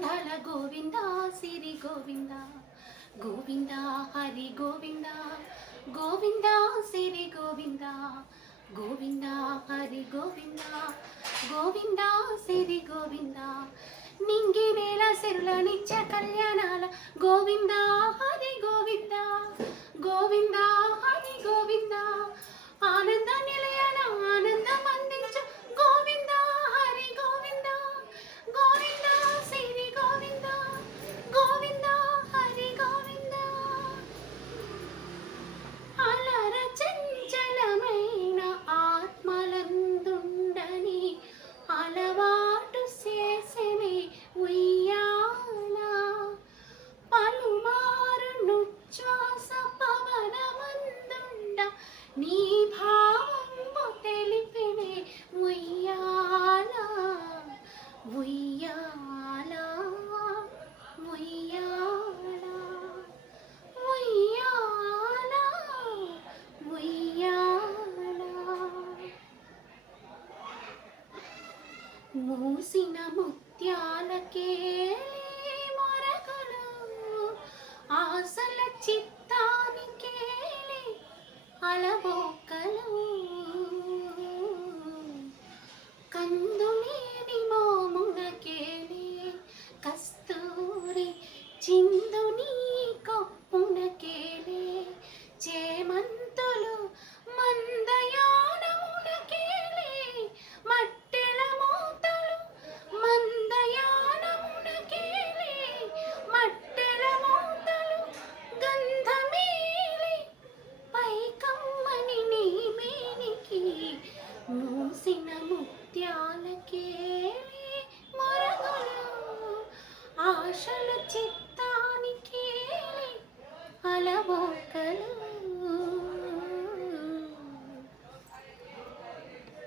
గోవిందాల గోవింద సిరి గోవింద గోవింద హరి గోవింద గోవింద సిరి గోవింద గోవింద హరి గోవింద గోవింద సిరి గోవింద నింగి నేల సిరుల నిత్య కళ్యాణాల గోవింద హరి గోవింద గోవింద హరి గోవింద ఆనంద నిలయన ఆనందం అందించు గోవింద హరి గోవింద గోవింద సిరి గోవింద గోవింద హరి గోవింద అలర చంచలమైన ఆత్మలందుండని అలవాటు చేసెనే ఉయ్యాల పలుమారు నుచ్ఛ్వాస పవనమందుండ నీ భావము తెలిపినే ఉయ్యాల ఉయ్యాల ఉయ్యాల ఉయ్యాల ఉయ్యాల మూసిన ముత్యాలకే మొరగలు ఆశల చిత్తానికే అలబోకలు కందులేని మోమునకేలే కస్తూరి చిందుని కొప్పునకేలే చేమంతులు మందయానమునకేలే మట్టెల మూతలు మందయానమునకేలే మట్టెల మూతలు గంధమేలే పైకమ్మని నీ మేనికి మూసిన ముత్యాలకేలే మొరగలు ఆశల చిత్త